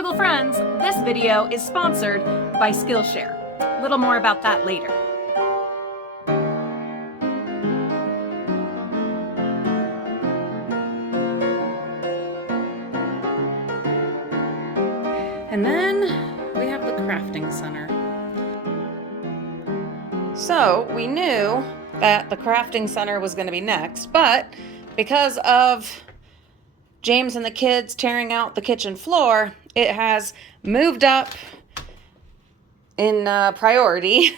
Frugal friends, this video is sponsored by Skillshare. A little more about that later. And then we have the crafting center. So we knew that the crafting center was going to be next, but because of James and the kids tearing out the kitchen floor, it has moved up in priority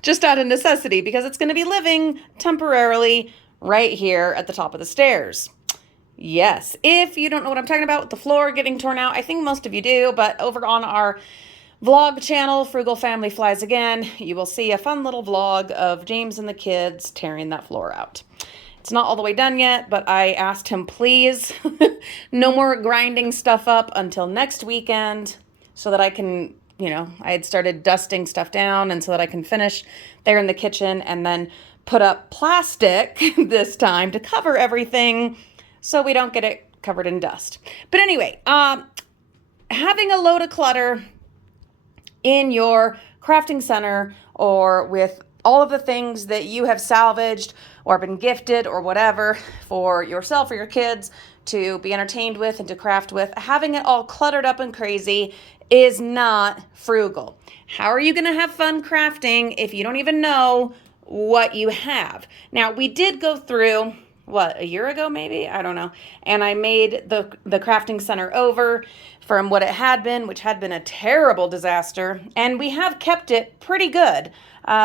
just out of necessity because it's going to be living temporarily right here at the top of the stairs. Yes, if you don't know what I'm talking about with the floor getting torn out, I think most of you do, but over on our vlog channel, Frugal Family Flies Again, you will see a fun little vlog of James and the kids tearing that floor out. It's not all the way done yet, but I asked him, please, no more grinding stuff up until next weekend so that I can, I had started dusting stuff down and so that I can finish there in the kitchen and then put up plastic this time to cover everything so we don't get it covered in dust. But anyway, having a load of clutter in your crafting center or with all of the things that you have salvaged or been gifted or whatever for yourself or your kids to be entertained with and to craft with, having it all cluttered up and crazy is not frugal. How are you going to have fun crafting if you don't even know what you have? Now, we did go through, a year ago maybe? I don't know. And I made the crafting center over from what it had been, which had been a terrible disaster. And we have kept it pretty good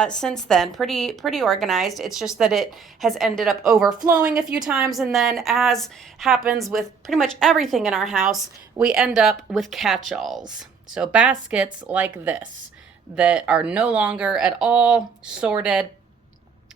since then, pretty organized. It's just that it has ended up overflowing a few times. And then, as happens with pretty much everything in our house, we end up with catch-alls. So baskets like this that are no longer at all sorted.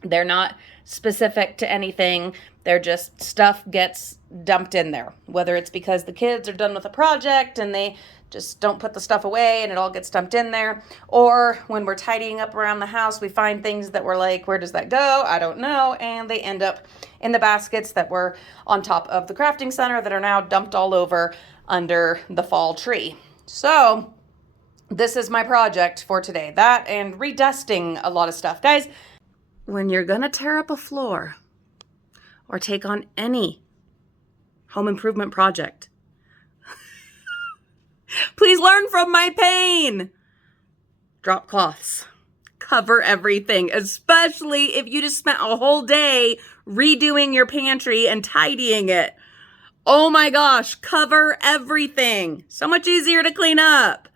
They're not specific to anything. They're just stuff gets dumped in there, whether it's because the kids are done with a project and they just don't put the stuff away and it all gets dumped in there, or when we're tidying up around the house, we find things that we're like, where does that go? I don't know. And they end up in the baskets that were on top of the crafting center that are now dumped all over under the fall tree. So this is my project for today. That and redusting a lot of stuff. Guys, when you're gonna tear up a floor or take on any home improvement project, please learn from my pain. Drop cloths. Cover everything, especially if you just spent a whole day redoing your pantry and tidying it. Oh my gosh, cover everything. So much easier to clean up.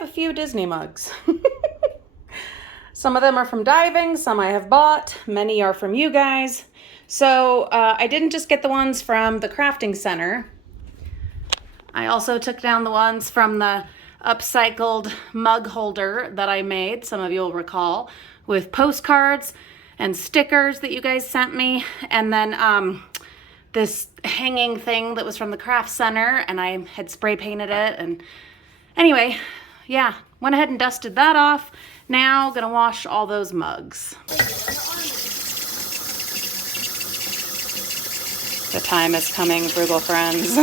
A few Disney mugs. Some of them are from diving, some I have bought, many are from you guys. So I didn't just get the ones from the crafting center. I also took down the ones from the upcycled mug holder that I made, some of you will recall, with postcards and stickers that you guys sent me, and then this hanging thing that was from the craft center, and I had spray painted it. And anyway, yeah, went ahead and dusted that off. Now gonna wash all those mugs. The time is coming, frugal friends.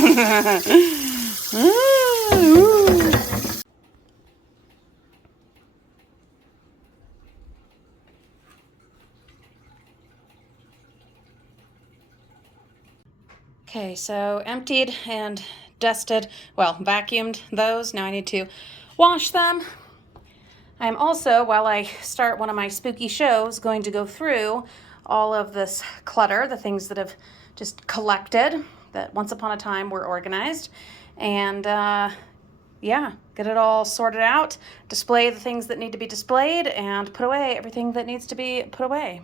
Okay, so emptied and dusted, well, vacuumed those. Now I need to wash them. I'm also, while I start one of my spooky shows, going to go through all of this clutter, the things that have just collected, that once upon a time were organized, and yeah, get it all sorted out, display the things that need to be displayed, and put away everything that needs to be put away.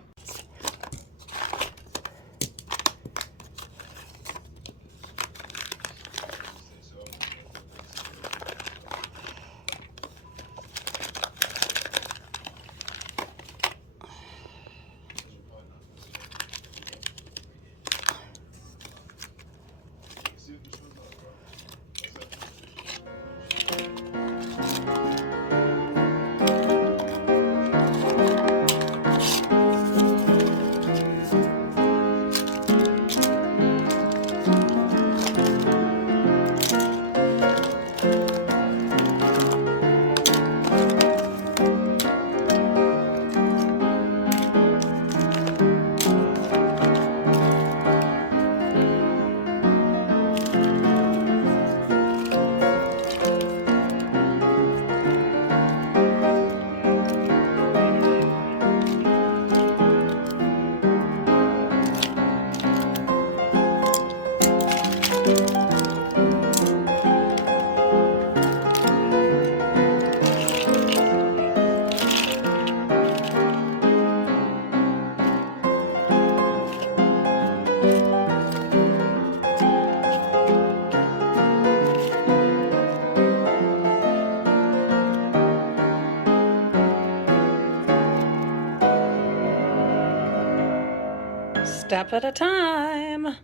step at a time.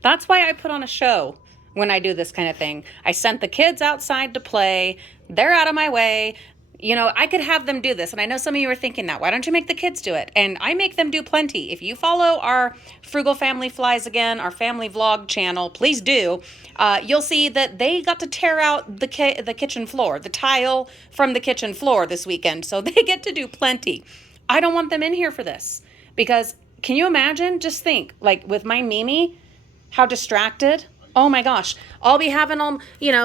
That's why I put on a show when I do this kind of thing. I sent the kids outside to play. They're out of my way. You know, I could have them do this. And I know some of you are thinking that. Why don't you make the kids do it? And I make them do plenty. If you follow our Frugal Family Flies Again, our family vlog channel, please do. You'll see that they got to tear out the kitchen floor, the tile from the kitchen floor this weekend. So they get to do plenty. I don't want them in here for this because can you imagine? Just think, like with my Mimi, how distracted. Oh my gosh. I'll be having them,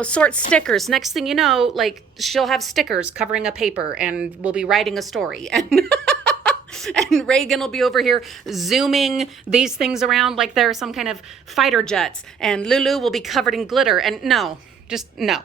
sort stickers. Next thing you know, like she'll have stickers covering a paper and we'll be writing a story. And and Reagan will be over here zooming these things around like they're some kind of fighter jets. And Lulu will be covered in glitter. And no. Just no.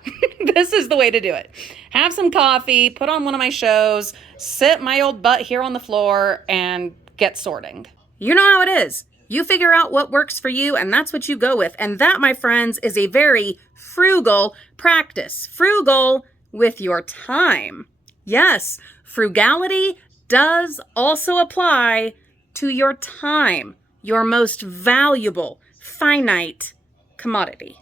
This is the way to do it. Have some coffee, put on one of my shows, sit my old butt here on the floor, and get sorting. You know how it is. You figure out what works for you, and that's what you go with. And that, my friends, is a very frugal practice. Frugal with your time. Yes, frugality does also apply to your time, your most valuable, finite commodity.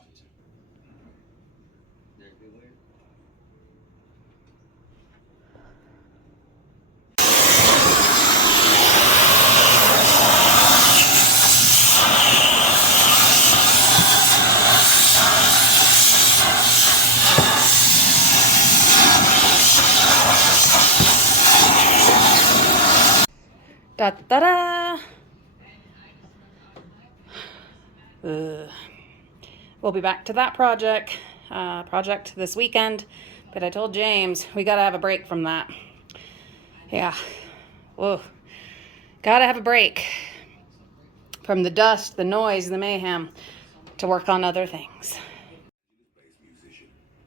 Da da da. We'll be back to that project this weekend, but I told James we gotta have a break from that. Yeah, whoa, gotta have a break from the dust, the noise, the mayhem to work on other things.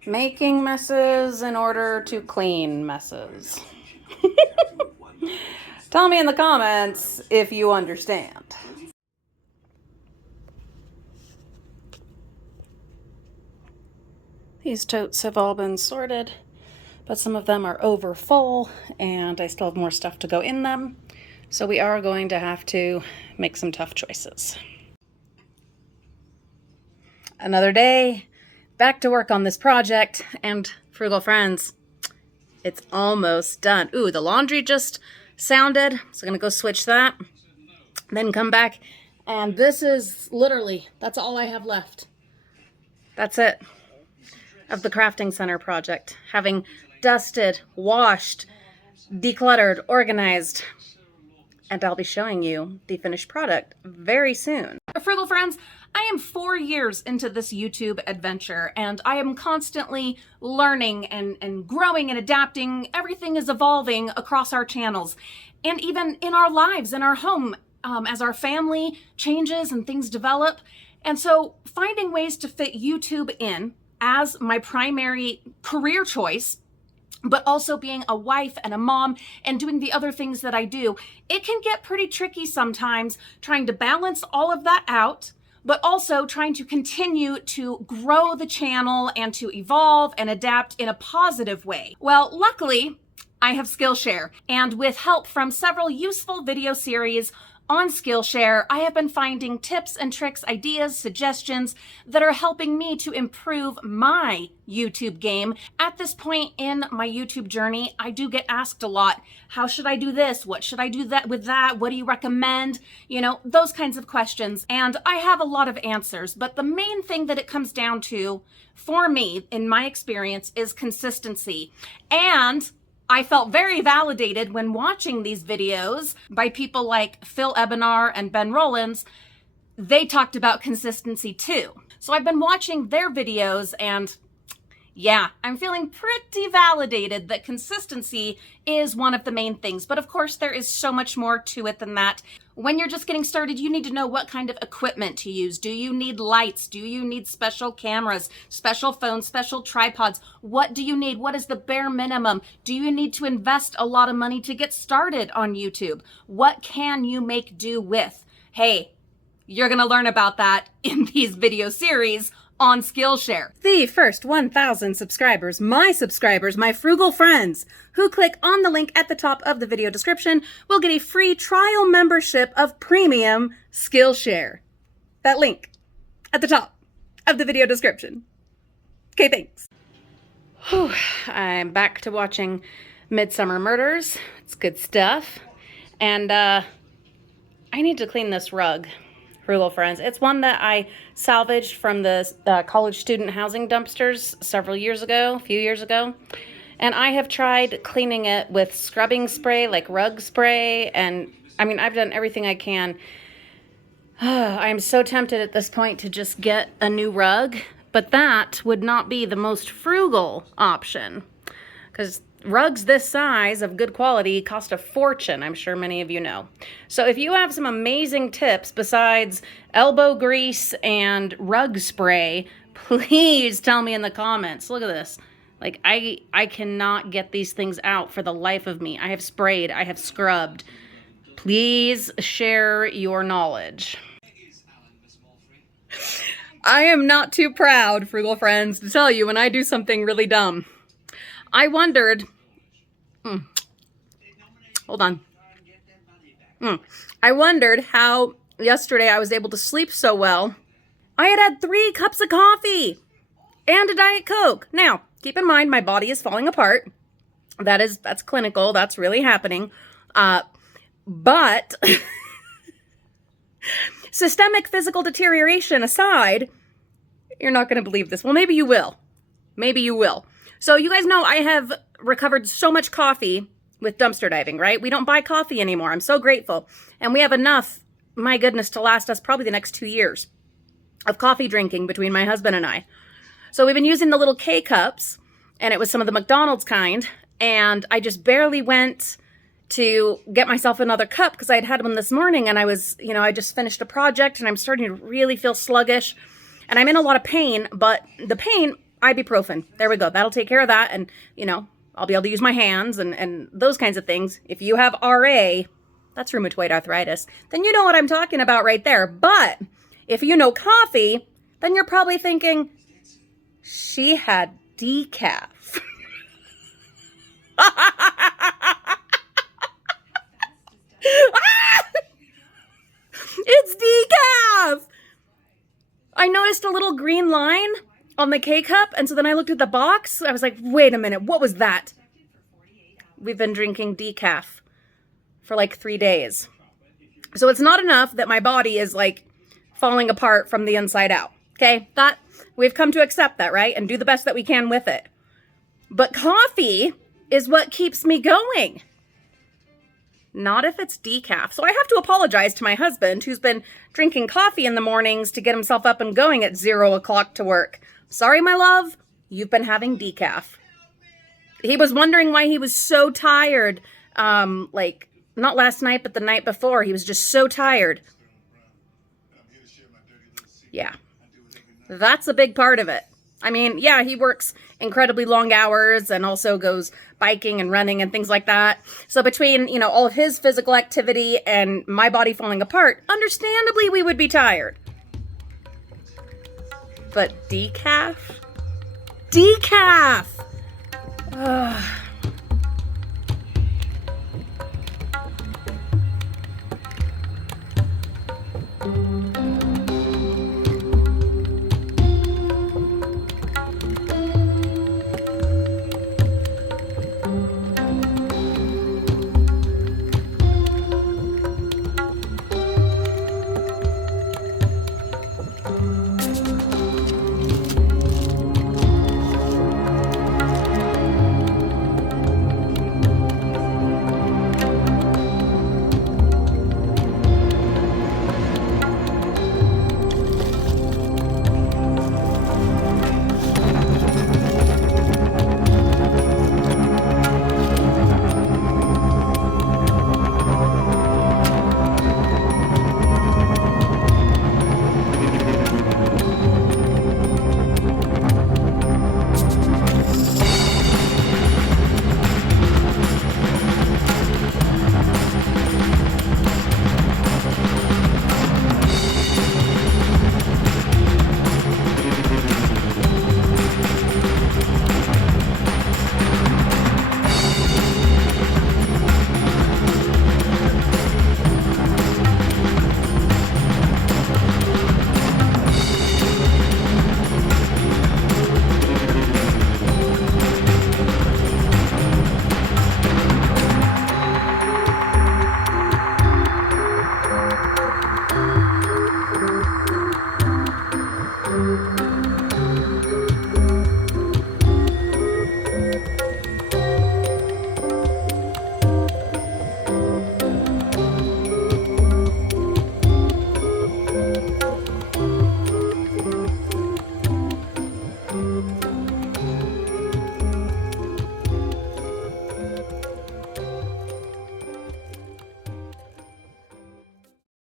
Making messes in order to clean messes. Tell me in the comments if you understand. These totes have all been sorted, but some of them are over full and I still have more stuff to go in them. So we are going to have to make some tough choices. Another day, back to work on this project, and frugal friends, it's almost done. Ooh, the laundry just sounded, so I'm gonna go switch that, then come back, and this is literally, that's all I have left. That's it, of the crafting center project. Having dusted, washed, decluttered, organized, and I'll be showing you the finished product very soon. Frugal friends, I am 4 years into this YouTube adventure, and I am constantly learning and growing and adapting. Everything is evolving across our channels and even in our lives, in our home, as our family changes and things develop. And so finding ways to fit YouTube in as my primary career choice, but also being a wife and a mom and doing the other things that I do, it can get pretty tricky sometimes trying to balance all of that out, but also trying to continue to grow the channel and to evolve and adapt in a positive way. Well, luckily, I have Skillshare, and with help from several useful video series on Skillshare, I have been finding tips and tricks, ideas, suggestions that are helping me to improve my YouTube game. At this point in my YouTube journey, I do get asked a lot, how should I do this? What should I do that with that? What do you recommend? You know, those kinds of questions. And I have a lot of answers, but the main thing that it comes down to for me, in my experience, is consistency. And I felt very validated when watching these videos by people like Phil Ebenar and Ben Rollins. They talked about consistency too. So I've been watching their videos and yeah, I'm feeling pretty validated that consistency is one of the main things. But of course, there is so much more to it than that. When you're just getting started, you need to know what kind of equipment to use. Do you need lights? Do you need special cameras, special phones, special tripods? What do you need? What is the bare minimum? Do you need to invest a lot of money to get started on YouTube? What can you make do with? Hey, you're gonna learn about that in these video series on Skillshare. The first 1,000 subscribers, my frugal friends, who click on the link at the top of the video description will get a free trial membership of premium Skillshare. That link at the top of the video description. Okay, thanks. Whew, I'm back to watching Midsummer Murders. It's good stuff. And I need to clean this rug, Frugal friends. It's one that I salvaged from the college student housing dumpsters a few years ago. And I have tried cleaning it with scrubbing spray, like rug spray. And I mean, I've done everything I can. I am so tempted at this point to just get a new rug, but that would not be the most frugal option, because rugs this size of good quality cost a fortune, I'm sure many of you know. So if you have some amazing tips besides elbow grease and rug spray, please tell me in the comments. Look at this. Like, I cannot get these things out for the life of me. I have sprayed, I have scrubbed. Please share your knowledge. I am not too proud, frugal friends, to tell you when I do something really dumb. I wondered, hold on. I wondered how yesterday I was able to sleep so well. I had 3 cups of coffee and a Diet Coke. Now, keep in mind, my body is falling apart. That's clinical. That's really happening. But systemic physical deterioration aside, you're not going to believe this. Well, maybe you will. Maybe you will. So you guys know I have recovered so much coffee with dumpster diving, right? We don't buy coffee anymore. I'm so grateful. And we have enough, my goodness, to last us probably the next 2 years of coffee drinking between my husband and I. So we've been using the little K-cups, and it was some of the McDonald's kind, and I just barely went to get myself another cup because I had one this morning, and I just finished a project, and I'm starting to really feel sluggish, and I'm in a lot of pain, but the pain, ibuprofen. There we go. That'll take care of that, and, I'll be able to use my hands and those kinds of things. If you have RA, that's rheumatoid arthritis, then you know what I'm talking about right there. But if you know coffee, then you're probably thinking, she had decaf. It's decaf! I noticed a little green line on the K-cup, and so then I looked at the box. I was like, wait a minute, what was that? We've been drinking decaf for like 3 days. So it's not enough that my body is like falling apart from the inside out. Okay, that we've come to accept that, right? And do the best that we can with it. But coffee is what keeps me going. Not if it's decaf. So I have to apologize to my husband, who's been drinking coffee in the mornings to get himself up and going at 0 o'clock to work. Sorry, my love, you've been having decaf. He was wondering why he was so tired. Like, not last night, but the night before. He was just so tired. Yeah. That's a big part of it. I mean, yeah, he works incredibly long hours and also goes biking and running and things like that. So between, all of his physical activity and my body falling apart, understandably, we would be tired. But decaf? Decaf! Ugh.